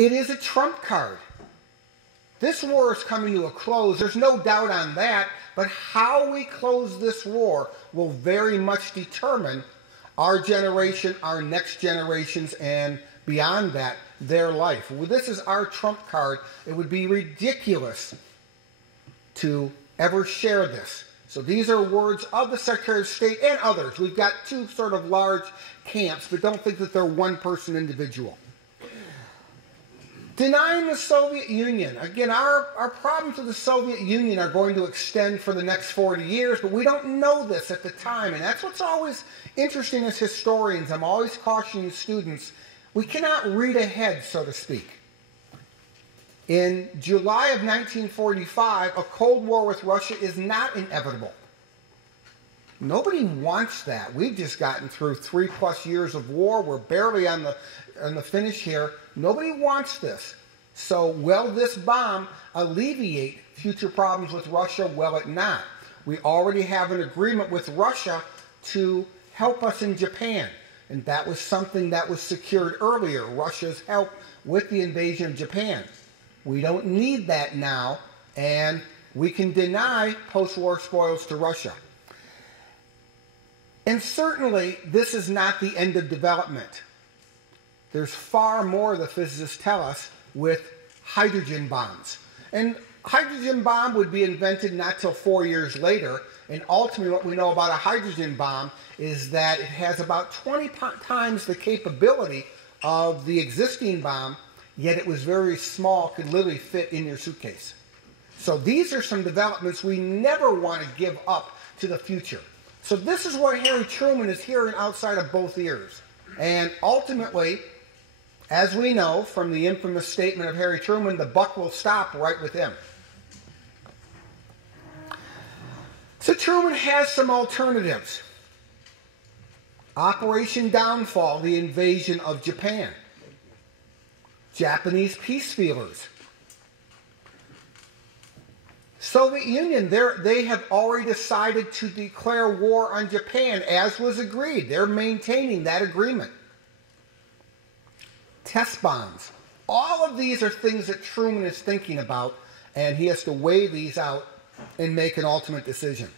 It is a trump card. This war is coming to a close. There's no doubt on that. But how we close this war will very much determine our generation, our next generations, and beyond that, their life. Well, this is our trump card. It would be ridiculous to ever share this. So these are words of the Secretary of State and others. We've got two sort of large camps, but don't think that they're one-person individual. Denying the Soviet Union. Again, our problems with the Soviet Union are going to extend for the next 40 years, but we don't know this at the time. And that's what's always interesting as historians. I'm always cautioning students, we cannot read ahead, so to speak. In July of 1945, a Cold War with Russia is not inevitable. Nobody wants that. We've just gotten through 3+ years of war. We're barely on the finish here. Nobody wants this. So will this bomb alleviate future problems with Russia? Will it not? We already have an agreement with Russia to help us in Japan. And that was something that was secured earlier, Russia's help with the invasion of Japan. We don't need that now, and we can deny post-war spoils to Russia. And certainly, this is not the end of development. There's far more, the physicists tell us, with hydrogen bombs. And hydrogen bomb would be invented not till 4 years later. And ultimately, what we know about a hydrogen bomb is that it has about 20 times the capability of the existing bomb, yet it was very small, could literally fit in your suitcase. So these are some developments we never want to give up to the future. So this is what Harry Truman is hearing outside of both ears. And ultimately, as we know from the infamous statement of Harry Truman, the buck will stop right with him. So Truman has some alternatives. Operation Downfall, the invasion of Japan. Japanese peace feelers. Soviet Union, they have already decided to declare war on Japan, as was agreed. They're maintaining that agreement. Test bombs. All of these are things that Truman is thinking about, and he has to weigh these out and make an ultimate decision.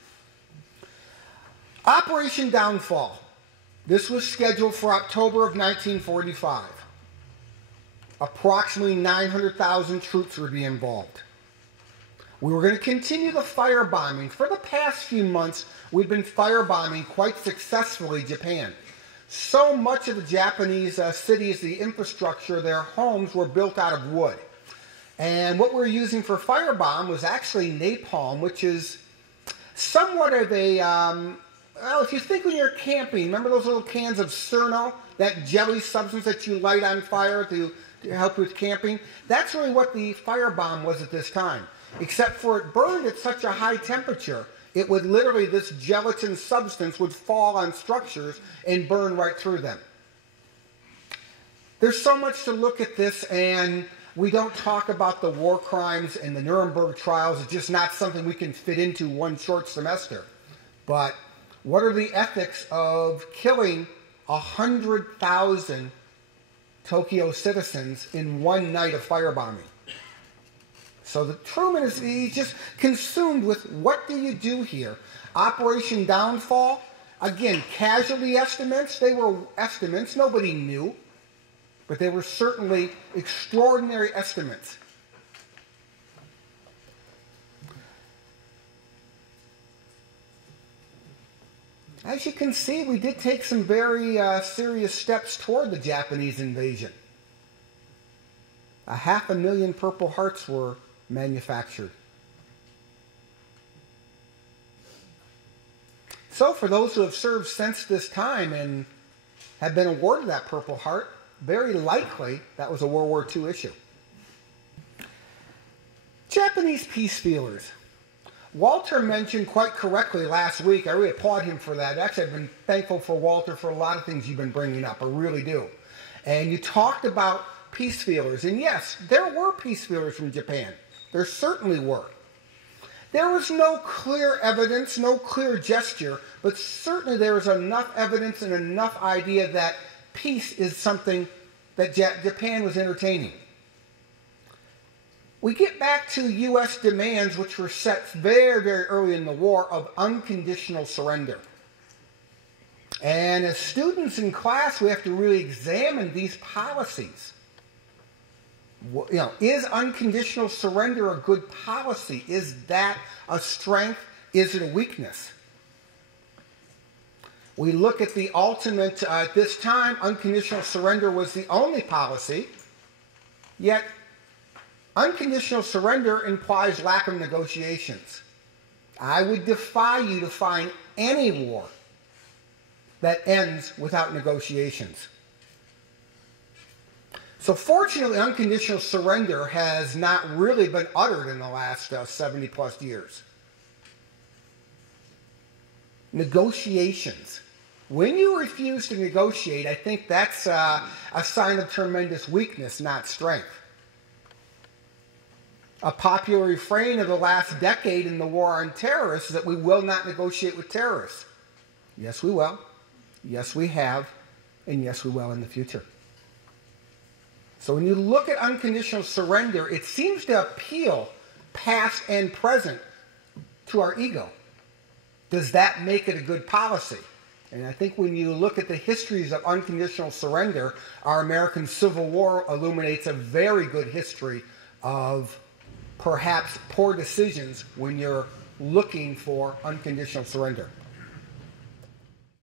Operation Downfall. This was scheduled for October of 1945. Approximately 900,000 troops would be involved. We were going to continue the firebombing. For the past few months, we've been firebombing quite successfully Japan. So much of the Japanese cities, the infrastructure, their homes were built out of wood. And what we were using for firebomb was actually napalm, which is somewhat of a, well, if you think when you're camping, remember those little cans of Cerno, that jelly substance that you light on fire to help with camping? That's really what the firebomb was at this time. Except for it burned at such a high temperature, it would literally, this gelatin substance would fall on structures and burn right through them. There's so much to look at this, and we don't talk about the war crimes and the Nuremberg trials. It's just not something we can fit into one short semester. But what are the ethics of killing 100,000 Tokyo citizens in one night of firebombing? So the Truman he's just consumed with what do you do here? Operation Downfall, again, casualty estimates, they were estimates, nobody knew, but they were certainly extraordinary estimates. As you can see, we did take some very serious steps toward the Japanese invasion. 500,000 Purple Hearts were manufactured. So for those who have served since this time and have been awarded that Purple Heart, very likely that was a World War II issue. Japanese peace feelers. Walter mentioned quite correctly last week, I really applaud him for that. Actually, I've been thankful for Walter for a lot of things you've been bringing up, I really do. And you talked about peace feelers, and yes, there were peace feelers from Japan. There certainly were. There was no clear evidence, no clear gesture, but certainly there was enough evidence and enough idea that peace is something that Japan was entertaining. we get back to U.S. demands, which were set very, very early in the war, of unconditional surrender. And as students in class, we have to really examine these policies. Is unconditional surrender a good policy? Is that a strength? Is it a weakness? We look at the ultimate, at this time, unconditional surrender was the only policy, yet unconditional surrender implies lack of negotiations. I would defy you to find any war that ends without negotiations. So fortunately, unconditional surrender has not really been uttered in the last 70 plus years. Negotiations. When you refuse to negotiate, I think that's a sign of tremendous weakness, not strength. A popular refrain of the last decade in the war on terrorists is that we will not negotiate with terrorists. Yes, we will. Yes, we have. And yes, we will in the future. So when you look at unconditional surrender, it seems to appeal, past and present, to our ego. Does that make it a good policy? And I think when you look at the histories of unconditional surrender, our American Civil War illuminates a very good history of perhaps poor decisions when you're looking for unconditional surrender.